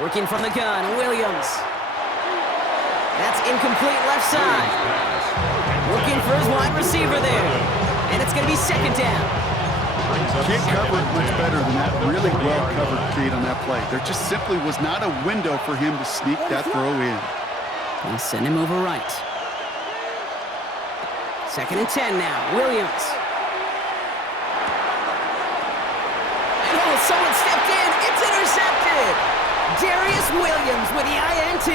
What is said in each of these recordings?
Working from the gun, Williams. That's incomplete left side. Looking for his wide receiver there. And it's going to be second down. Can't cover it much better than that. Really well covered, Kate, on that play. There just simply was not a window for him to sneak that throw in. They'll send him over right. 2nd and 10 now. Williams. Oh, someone stepped in. It's intercepted. Darius Williams with the INT.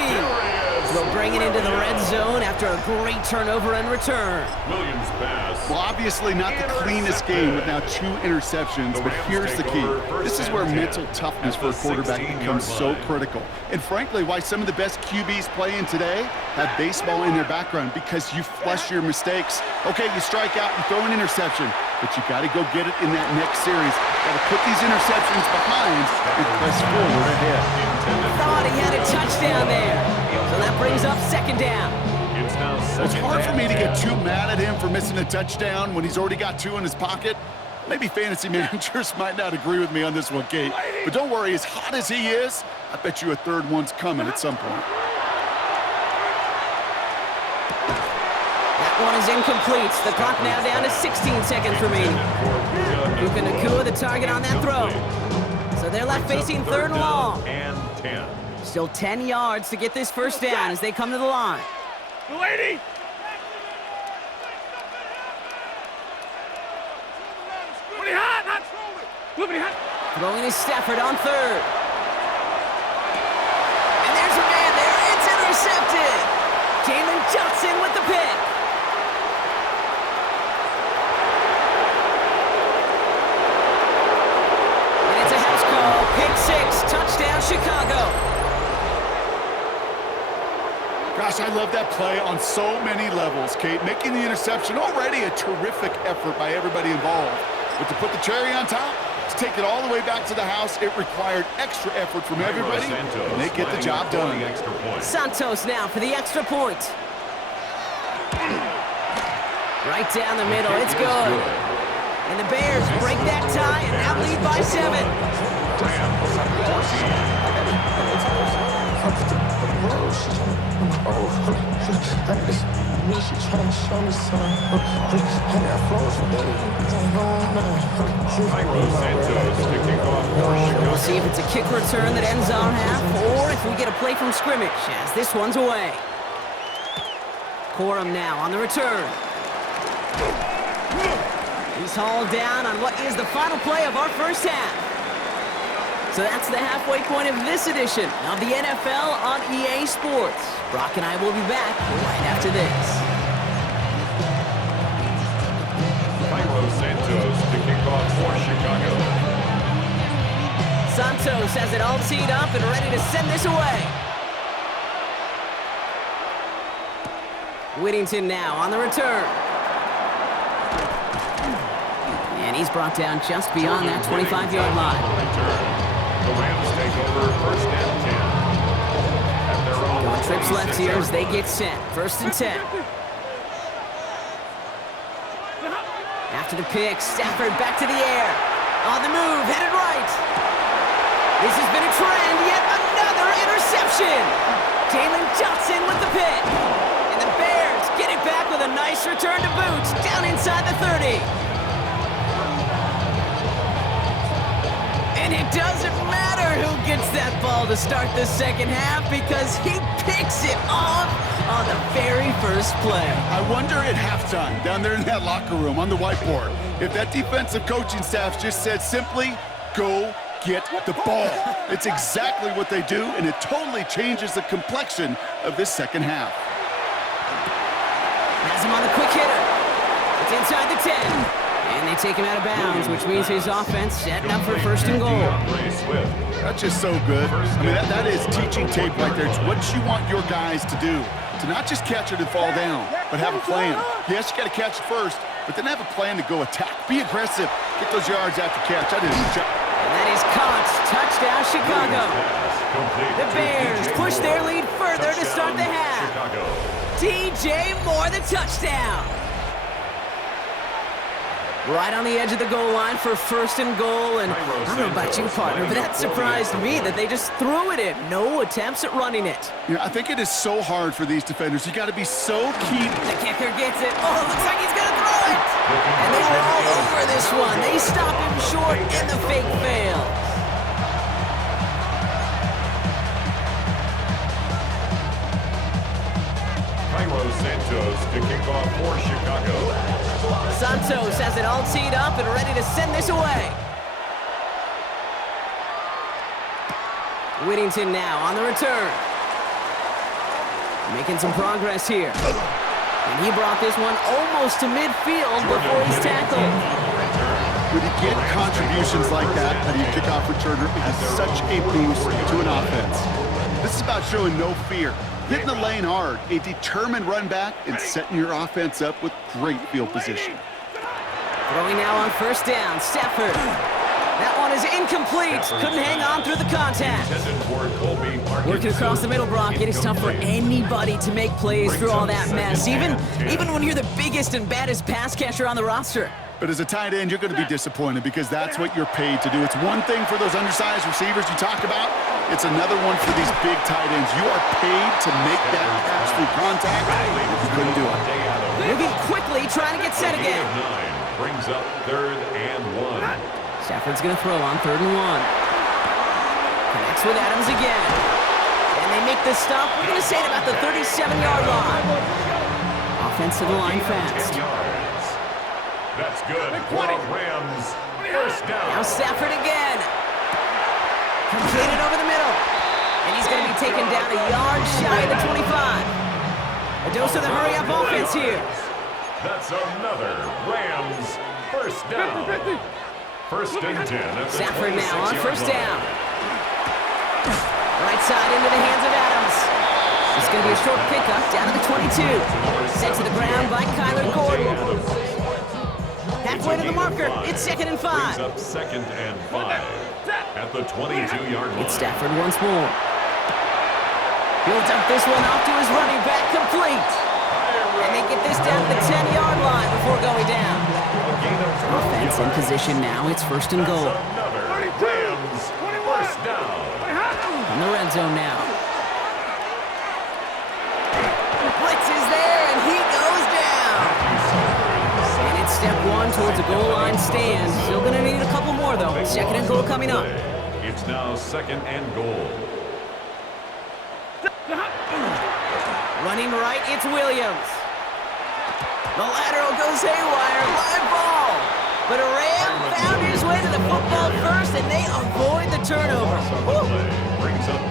They'll bring it into the red zone after a great turnover and return. Williams pass. Well, obviously not the cleanest game with now 2 interceptions, but here's the key. This is where mental toughness for a quarterback becomes so critical. And frankly, why some of the best QBs playing today have baseball in their background, because you flush your mistakes. Okay, you strike out, you throw an interception, but you got to go get it in that next series. Got to put these interceptions behind and press forward ahead. Thought he had a touchdown there. So that brings up second down. It's hard for me to get too mad at him for missing a touchdown when he's already got 2 in his pocket. Maybe fantasy managers might not agree with me on this one, Kate. But don't worry, as hot as he is, I bet you a third one's coming at some point. That one is incomplete. The clock now down to 16 seconds remaining. Puka Nacua the target on that throw. So they're left facing 3rd and long. Still 10 yards to get this first down as they come to the line. Lady! Throwing is Stafford on 3rd. And there's a man there. It's intercepted. Jalen Johnson with the pick. And it's a house call. Pick 6. Touchdown, Chicago. Gosh, I love that play on so many levels, Kate. Making the interception, already a terrific effort by everybody involved. But to put the cherry on top, to take it all the way back to the house, it required extra effort from everybody, and they get the job done. Santos now for the extra point. Right down the middle, it's good. And the Bears break that tie and now lead by 7. We'll see if it's a kick return that ends our half, or if we get a play from scrimmage, as this one's away. Corum now on the return. He's hauled down on what is the final play of our first half. So that's the halfway point of this edition of the NFL on EA Sports. Brock and I will be back right after this. Santos to kick off for Chicago. Santos has it all teed up and ready to send this away. Whittington now on the return. And he's brought down just beyond that 25-yard line. The Rams take over 1st and 10. At their own No trips left here as they get set. 1st and 10. After the pick, Stafford back to the air. On the move, headed right. This has been a trend, yet another interception. Jalen Johnson with the pick. And the Bears get it back with a nice return to boot, down inside the 30. And it doesn't matter who gets that ball to start the second half because he picks it off on the very first play. I wonder at halftime, down there in that locker room on the whiteboard, if that defensive coaching staff just said simply, go get the ball. It's exactly what they do, and it totally changes the complexion of this second half. Has him on the quick hitter. It's inside the 10. And they take him out of bounds, which means his offense setting up for 1st and goal. That's just so good. I mean, that is teaching tape right there. It's what you want your guys to do. To not just catch it and fall down, but have a plan. Yes, you got to catch it first, but then have a plan to go attack. Be aggressive. Get those yards after catch. I didn't check. And that is caught. Touchdown, Chicago. The Bears push their lead further to start the half. DJ Moore, the touchdown. Right on the edge of the goal line for first and goal, and I don't know about you, partner, but that surprised me that they just threw it in. No attempts at running it. Yeah, I think it is so hard for these defenders. You got to be so keen. The kicker gets it. Oh, looks like he's going to throw it. And they were all over this one. They stop him short, and the fake fail. Santos to kick off for Chicago. Santos has it all teed up and ready to send this away. Whittington now on the return. Making some progress here. And he brought this one almost to midfield before he's tackled. When you get contributions like that out of your kickoff returner, it has such a boost to an offense. This is about showing no fear. Hitting the lane hard, a determined run back, and setting your offense up with great field position. Throwing now on first down, Stafford. That one is incomplete. Couldn't hang on through the contact. Working across the middle, Brock. It is tough for anybody to make plays through all that mess, even when you're the biggest and baddest pass catcher on the roster. But as a tight end, you're going to be disappointed because that's what you're paid to do. It's one thing for those undersized receivers you talk about. It's another one for these big tight ends. You are paid to make that catch through contact. You couldn't do it. Moving quickly, trying to get set again. Brings up 3rd and 1. Stafford's going to throw on 3rd and 1. Connects with Adams again. And they make the stop. We're going to say it about the 37-yard line. Offense to the line fast. That's good. Rams. First down. Now Stafford again. Completed over the middle. And he's going to be taken down a yard shy of the 25. A dose of the hurry-up offense here. That's another Rams first down. First and 10. Stafford now on first down. Right side into the hands of Adams. It's going to be a short pickup down to the 22. Sent to the ground by Kyler Gordon. Halfway to the marker. It's 2nd and 5. Up 2nd and 5 at the 22-yard line. It's Stafford once more. He'll dump this one off to his running back, complete. And they get this down to the 10-yard line before going down. Offense in position now. It's 1st and goal. Rams first down. In the red zone now. Blitz is there, and he goes down. And it's step 1 towards a goal line stand. Still going to need a couple more, though. 2nd and goal coming up. It's now 2nd and goal. Running right, it's Williams. The lateral goes haywire, live ball. But a Ram found his way to the football first, and they avoid the turnover.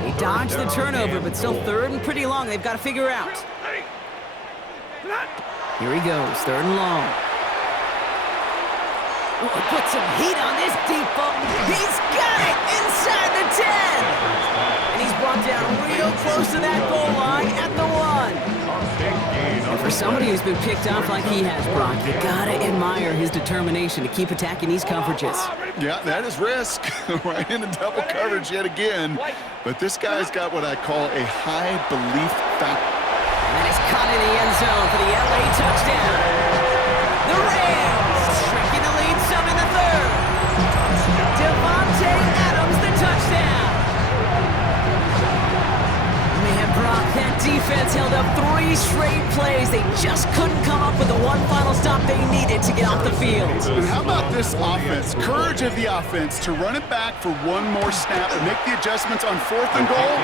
He dodged the turnover, but still 3rd and pretty long. They've got to figure out. Here he goes, 3rd and long. Oh, put some heat on this deep ball. He's got it inside the 10. And he's brought down real close to that goal line at the 1. And for somebody who's been picked off like he has, Brock, you gotta admire his determination to keep attacking these coverages. Yeah, that is risk. Right into double coverage yet again. But this guy's got what I call a high belief factor. And it's caught in the end zone for the LA touchdown. The Rams shrinking the lead some in the 3rd. Devontae Adams, the touchdown. Man, Brock, that defense held up 3 straight plays. They just couldn't come up with the one final stop they needed to get off the field. And how about this offense? Courage of the offense to run it back for one more snap and make the adjustments on 4th and goal.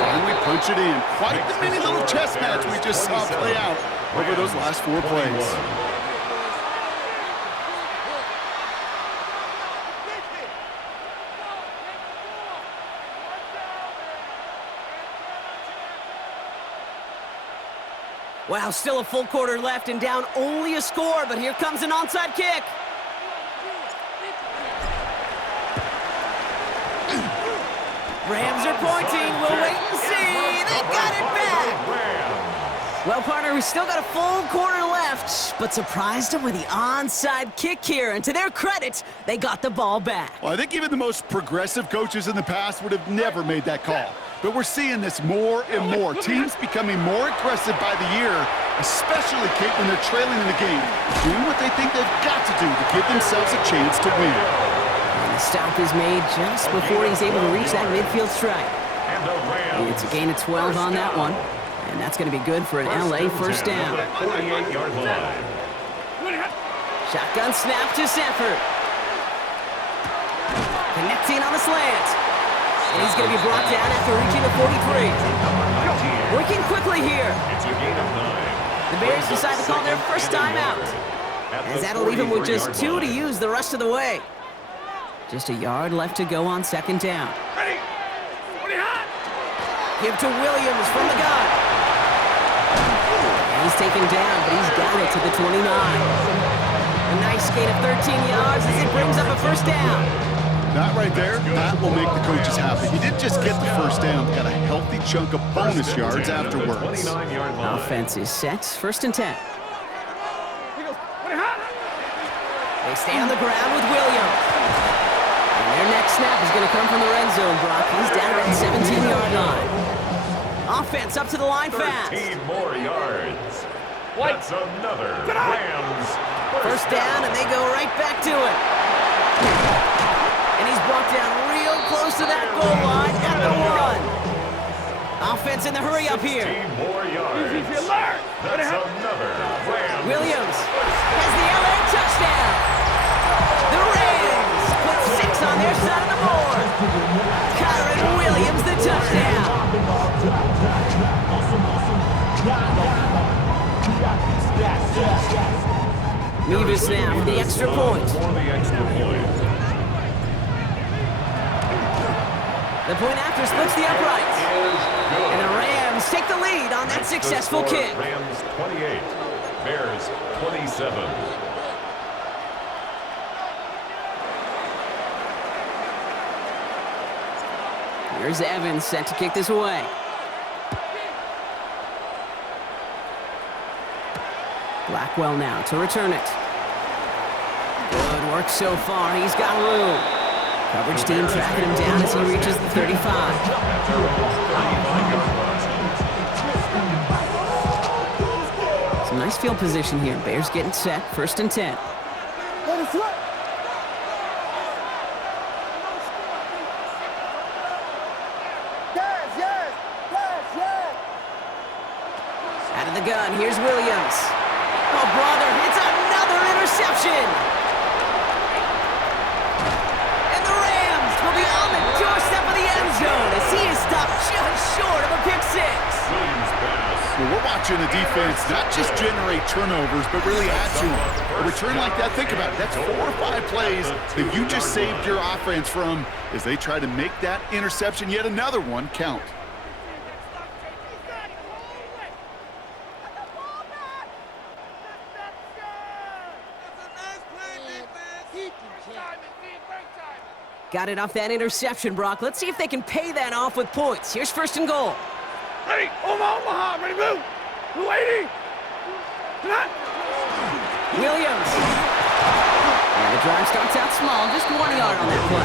Finally punch it in. Quite the mini little chess match we just saw play out over those last 4 plays. Wow, still a full quarter left and down only a score, but here comes an onside kick. Rams are pointing. We'll wait and see. They got it back. Well, partner, we still got a full quarter left, but surprised them with the onside kick here. And to their credit, they got the ball back. Well, I think even the most progressive coaches in the past would have never made that call. But we're seeing this more and more. Teams becoming more aggressive by the year, especially, Kate, when they're trailing in the game, doing what they think they've got to do to give themselves a chance to win. And the stop is made just before he's able to reach that midfield strike. It's a gain of 12 on that one, and that's going to be good for an LA first down. 48-yard line. Shotgun snap to Sanford. Connecting on the slant. And he's going to be brought down after reaching the 43. Working quickly here. It's a gain of 9. The Bears decide to call their first time out, as that'll leave him with just 2 to use the rest of the way. Just a yard left to go on second down. Give to Williams from the gun. And he's taken down, but he's got it to the 29. A nice gain of 13 yards as it brings up a first down. That right there, that will make the coaches happy. He didn't just get the first down, got a healthy chunk of bonus yards afterwards. Offense is set, first and 10. They stay on the ground with Williams. And their next snap is going to come from the red zone, Brock. He's down at that 17-yard line. Offense up to the line fast. 13 more yards. That's another Rams. First down, and they go right back to it. And he's brought down real close to that goal line at the 1. Offense in the hurry up here. 15 more yards. That's another Rams. Williams has the LA touchdown. The Rams put 6 on their side of the board. Kyron Williams the touchdown. Mevis now for the extra point. For the extra point. The point after splits the uprights. And the Rams take the lead on that successful kick. Rams 28, Bears 27. Here's Evans set to kick this away. Blackwell now to return it. Good work so far. He's got room. Coverage team tracking him down as he reaches the 35. Some nice field position here. Bears getting set, first and 10. Out of the gun, here's Williams. Oh, brother, it's another interception. And the Rams will be on the doorstep of the end zone as he is stopped just short of a pick six. Well, we're watching the defense not just generate turnovers, but really add to them. A return like that, think about it, that's 4 or 5 plays that you just saved your offense from as they try to make that interception, yet another one, count. Got it off that interception, Brock. Let's see if they can pay that off with points. Here's first and goal. Ready? Omaha, ready, move. Move 80. Come on. Williams. And the drive starts out small, just 1 yard on that play.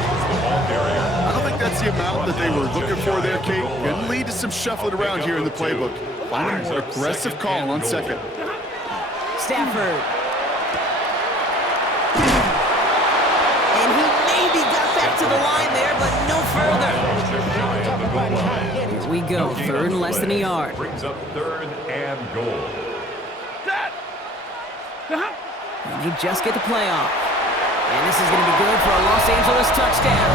I don't think that's the amount that they were looking for there, Kate. Can lead to some shuffling around here in the playbook. Find a more aggressive call on second. Stafford. And he maybe got back to the line there, but no further. Here we go, third and less than a yard. Brings up 3rd and goal. And they just get the play off. And this is going to be good for a Los Angeles touchdown.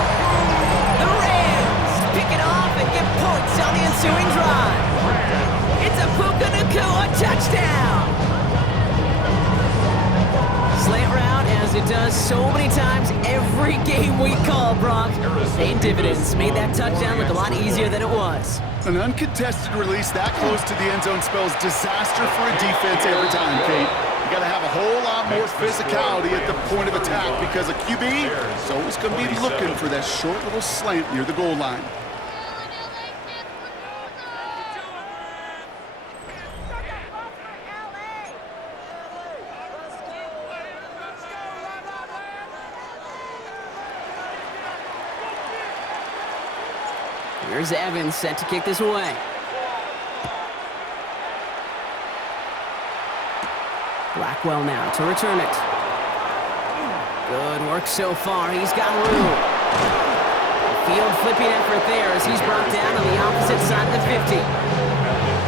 The Rams pick it off and get points on the ensuing drive. It's a Puka Nacua touchdown. Slant route, as it does so many times every game we call, Brock. Paid dividends, made that touchdown look a lot easier than it was. An uncontested release that close to the end zone spells disaster for a defense every time, Kate. You got to have a whole lot more physicality at the point of attack because a QB is always going to be looking for that short little slant near the goal line. Here's Evans set to kick this away. Blackwell now to return it. Good work so far. He's got room. Field flipping effort there as he's brought down on the opposite side of the 50.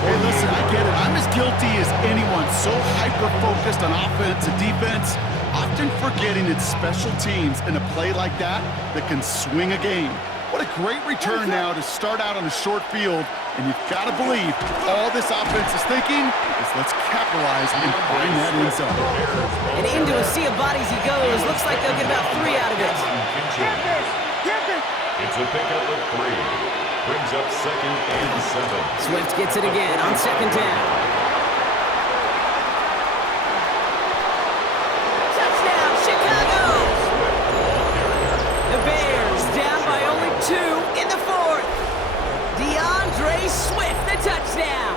Hey, listen, I get it. I'm as guilty as anyone. So hyper-focused on offense and defense, often forgetting it's special teams in a play like that that can swing a game. What a great return now to start out on a short field, and you've got to believe all this offense is thinking is let's capitalize and find that end zone. And into a sea of bodies he goes. Looks like they'll get about 3 out of it. It's a pickup of 3. Brings up 2nd and 7. Swift gets it again on 2nd down. Touchdown, Chicago! The Bears down by only 2 in the 4th. DeAndre Swift, the touchdown.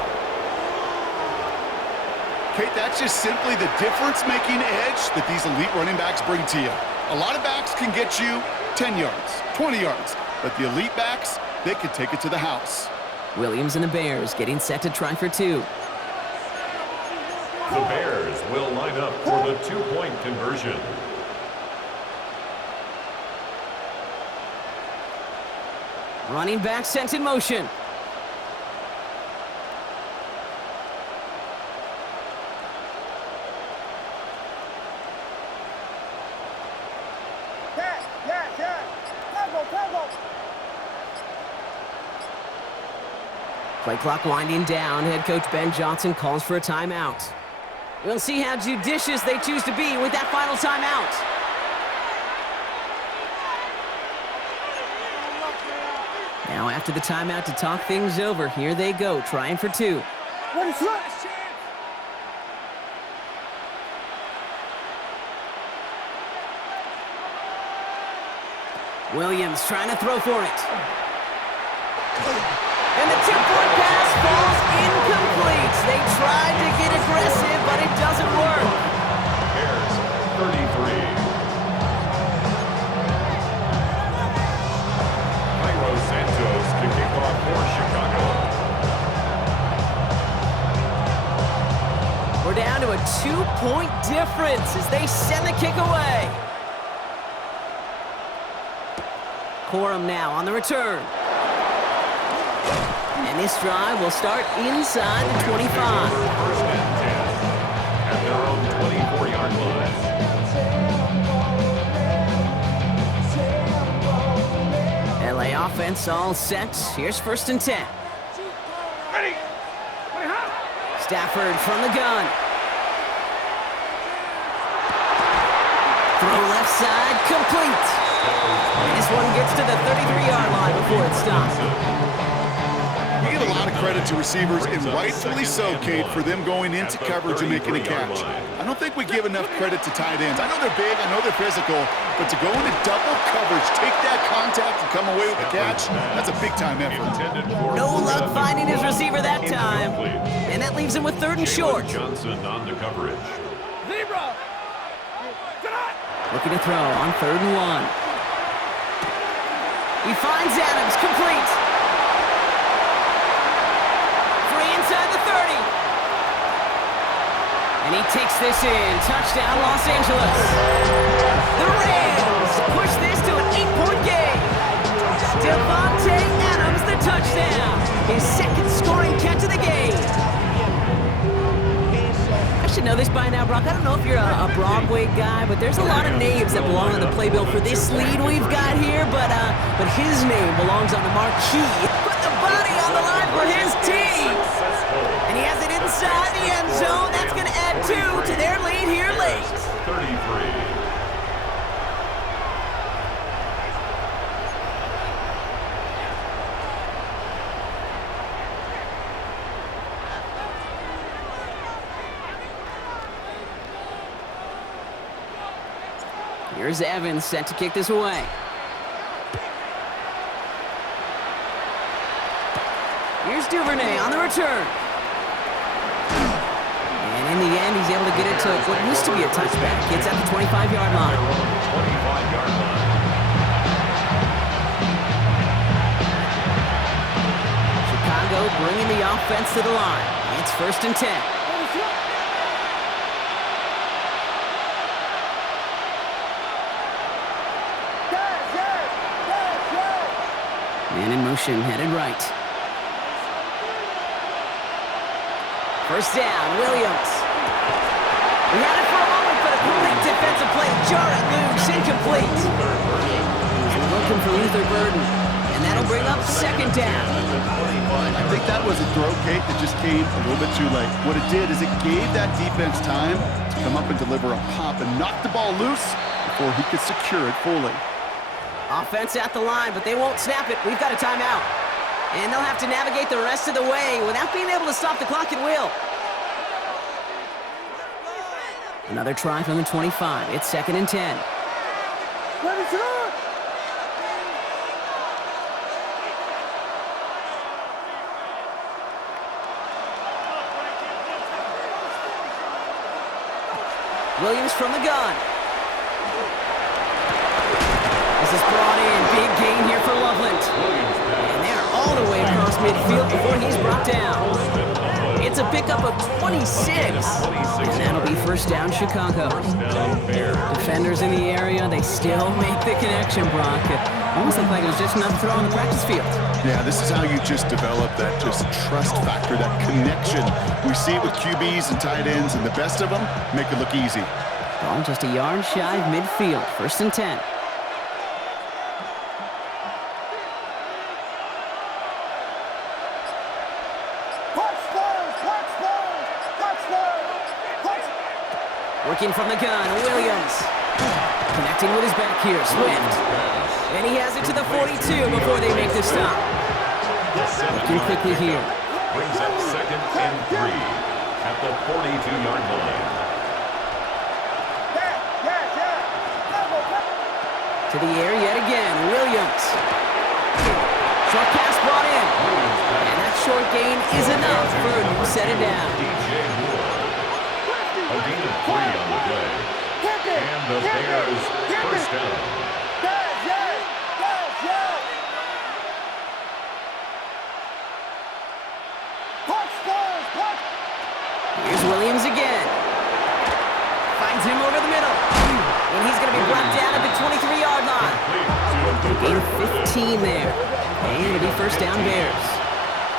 Kate, that's just simply the difference-making edge that these elite running backs bring to you. A lot of backs can get you 10 yards, 20 yards, but the elite backs, they can take it to the house. Williams and the Bears getting set to try for 2. The Bears will line up for the 2-point conversion. Running back sent in motion. Play clock winding down. Head coach Ben Johnson calls for a timeout. We'll see how judicious they choose to be with that final timeout. Now after the timeout to talk things over, here they go, trying for 2. Williams trying to throw for it. And the 2-point pass falls incomplete. They tried to get aggressive, but it doesn't work. Bears 33. Cairo Santos to kick off for Chicago. We're down to a 2-point difference as they send the kick away. Corum now on the return. And this drive will start inside the 25. First and 10 at their own 24-yard line. LA offense all set. Here's 1st and 10. Ready. Stafford from the gun. Throw left side, complete. And this one gets to the 33-yard line before it stops. You get a lot of credit to receivers, and rightfully so, Kate, for them going into coverage and making a catch. I don't think we give enough credit to tight ends. I know they're big, I know they're physical, but to go into double coverage, take that contact, and come away with the catch, that's a big-time effort. No luck finding his receiver that time. And that leaves him with 3rd and short. Johnson on the coverage. Zebra. Looking to throw on 3rd and 1. He finds Adams, complete. Free inside the 30. And he takes this in. Touchdown, Los Angeles. The Rams push this to an 8-point game. Devontae Adams, the touchdown. His 2nd scoring catch of the game. I should know this by now, Brock. I don't know if you're a Broadway guy, but there's a lot of names that belong on the playbill for this lead we've got here, but his name belongs on the marquee. Put the body on the line for his team. And he has it inside the end zone. That's going to add 2 to their lead here late. 33. Here's Evans set to kick this away. Here's Duvernay on the return. And in the end, he's able to get it to what used to be a touchback. It's at the 25-yard line. 25-yard line. Chicago bringing the offense to the line. It's 1st and 10. Man in motion, headed right. 1st down, Williams. We had it for a moment, but a great defensive play. Jar it loose, incomplete. He's looking for Luther Burden, and that'll bring up 2nd down. I think that was a throw, Kate, that just came a little bit too late. What it did is it gave that defense time to come up and deliver a pop and knock the ball loose before he could secure it fully. Offense at the line, but they won't snap it. We've got a timeout. And they'll have to navigate the rest of the way without being able to stop the clock at will. Another try from the 25. It's 2nd and 10. Williams from the gun. This is brought in. Big gain here for Loveland. And they're all the way across midfield before he's brought down. It's a pickup of 26. And that'll be 1st down, Chicago. Defenders in the area, they still make the connection, Brock. It almost looked like it was just another throw on the practice field. Yeah, this is how you just develop that just trust factor, that connection. We see it with QBs and tight ends, and the best of them make it look easy. Ball just a yard shy of midfield. 1st and 10. Working from the gun, Williams. Connecting with his back here, Swift. And he has it to the 42 before they make the stop. Working quickly here. Brings up 2nd and 3 at the 42-yard line. To the air yet again, Williams. Short pass brought in. And that short gain is enough for a new set it down. A gain of 3 on the play. And the Bears 1st down. Here's Williams again. Finds him over the middle. And he's going to be brought down at the 23-yard line. Gain of 15 there. And it'll be 1st down, Bears.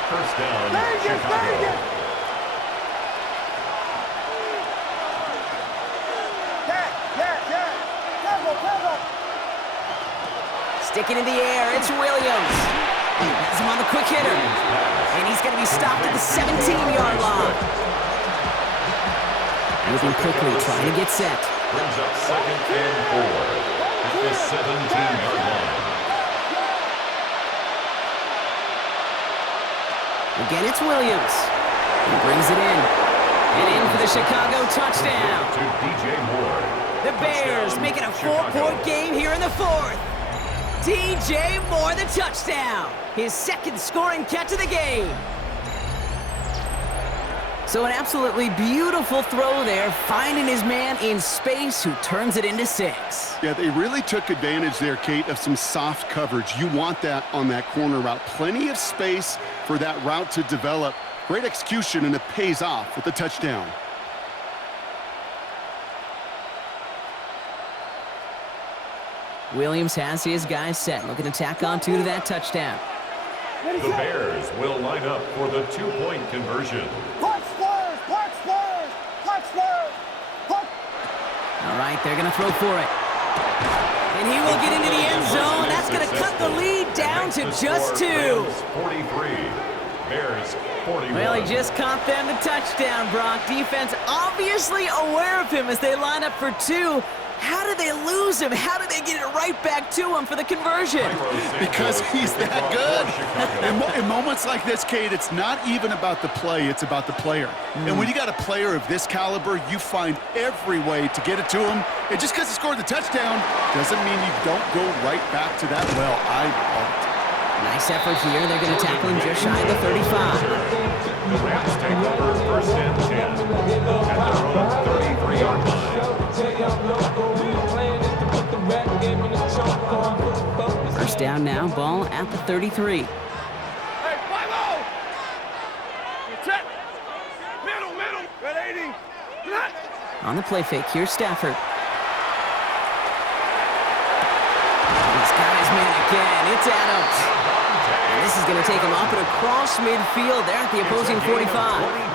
1st down, Chicago. Sticking in the air, it's Williams. Has him on the quick hitter. And he's going to be stopped at the 17-yard line. Moving quickly, trying to get set. Brings up 2nd and 4 at the 17-yard line. Again, it's Williams. He brings it in. And in for the Chicago touchdown. To DJ Moore. The Bears making a 4-point game here in the 4th. DJ Moore, the touchdown. His 2nd scoring catch of the game. So an absolutely beautiful throw there, finding his man in space who turns it into 6. Yeah, they really took advantage there, Kate, of some soft coverage. You want that on that corner route. Plenty of space for that route to develop. Great execution, and it pays off with the touchdown. Williams has his guys set, looking to tack on 2 to that touchdown. The Bears will line up for the 2-point conversion. All right, they're going to throw for it. And he will get into the end zone. That's going to cut the lead down to just 2. 43. Bears 41. Well, he just caught them the touchdown, Brock. Defense obviously aware of him as they line up for 2. How did they lose him? How did they get it right back to him for the conversion? Because he's that good. In moments like this, Kate, it's not even about the play, it's about the player. And when you got a player of this caliber, you find every way to get it to him. And just because he scored the touchdown doesn't mean you don't go right back to that well. I love it. Nice effort here. They're going to tackle him just shy of the 35. The Rams take over 1st and 10 at their own 33-yard line. 1st down now, ball at the 33. Hey, 5-0! Set. Middle. Red 80. Not. On the play fake, here's Stafford. He's got his man again. It's Adams. And this is going to take him up and across midfield there at the opposing 45.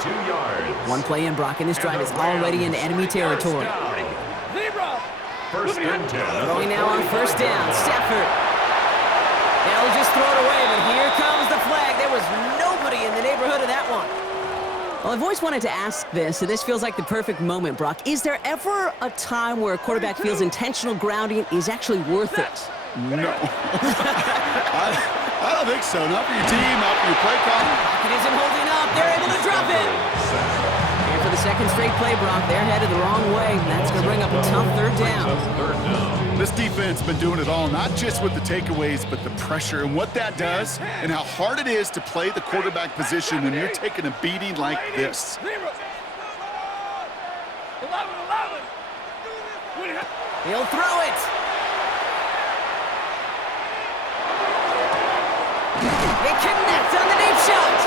22 yards. One play in, Brock, and this drive is already into enemy territory. Zebra. First and 10. Throwing now on first down, Stafford. They'll just throw it away, but here comes the flag. There was nobody in the neighborhood of that one. Well, I've always wanted to ask this, and this feels like the perfect moment, Brock. Is there ever a time where a quarterback feels intentional grounding is actually worth it? No. I don't think so. Not for your team, not for your play call. Pocket isn't holding up. They're able to drop it. Here for the second straight play, Brock. They're headed the wrong way. That's going to bring up a tough third down. This defense has been doing it all, not just with the takeaways, but the pressure and what that does and how hard it is to play the quarterback position when you're taking a beating like this. 11. He'll throw it. They connect on the deep shot.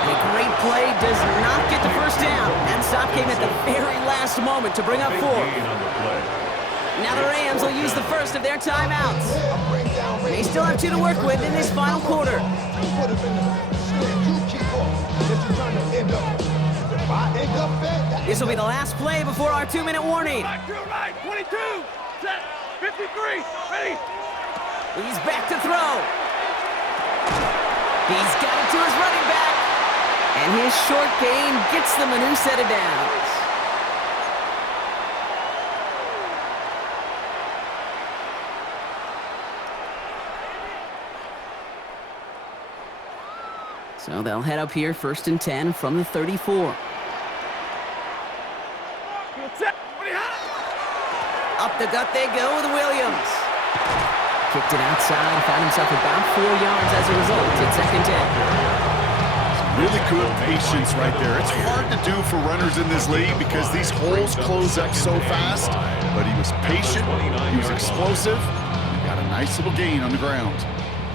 And a great play does not get the first down. That stop came at the very last moment to bring up 4. Now the Rams will use the first of their timeouts. They still have 2 to work with in this final quarter. This will be the last play before our 2-minute warning. Right. 22. Set. 53. Ready. He's back to throw. He's got it to his running back. And his short gain gets them a new set of downs. So they'll head up here, 1st and 10 from the 34. Set. Up the gut they go with Williams. Kicked it outside, found himself about 4 yards as a result. It's 2nd and 10. Really good patience right there. It's hard to do for runners in this league because these holes close up so fast, but he was patient, he was explosive, and got a nice little gain on the ground.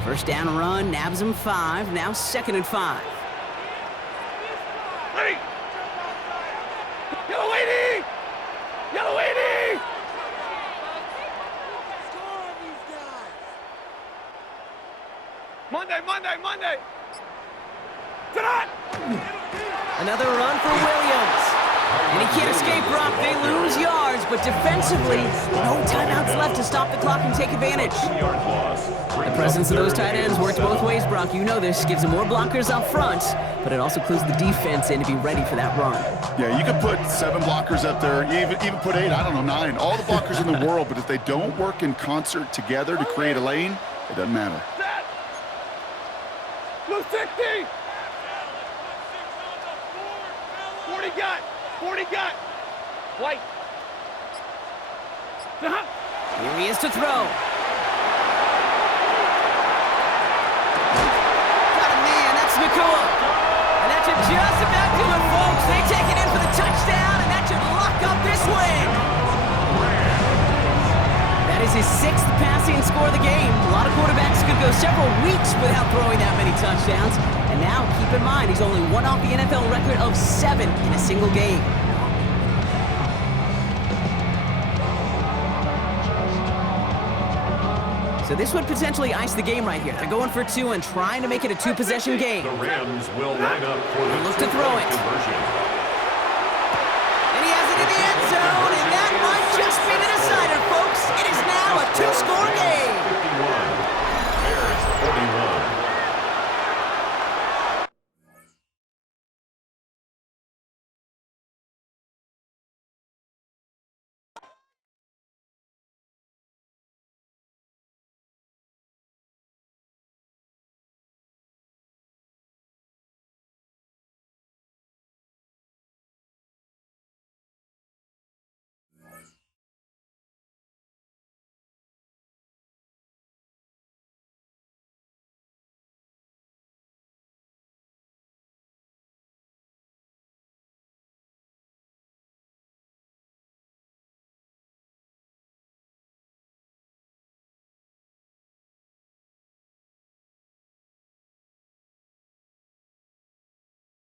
First down run, nabs him 5, now 2nd and 5. Ready. Yellow 80. Yellow 80. Monday. Tonight. Another run for Williams. And he can't escape, Brock. They lose yards, but defensively, no timeouts left to stop the clock and take advantage. The presence of those tight ends works both ways, Brock. You know this. Gives them more blockers up front, but it also clues the defense in to be ready for that run. Yeah, you could put 7 blockers up there, even put 8, I don't know, 9. All the blockers in the world, but if they don't work in concert together to create a lane, it doesn't matter. Set. Blue 60. 40 got. White. Here he is to throw. Got a man, that's Nakua. And that should just about do it, folks. They take it in for the touchdown, and that should lock up this win. That is his 6th passing score of the game. A lot of quarterbacks could go several weeks without throwing that many touchdowns. And now, keep in mind, he's only one off the NFL record of 7 in a single game. So this would potentially ice the game right here. They're going for 2 and trying to make it a 2-possession game. The Rams will line up for the Look to throw it.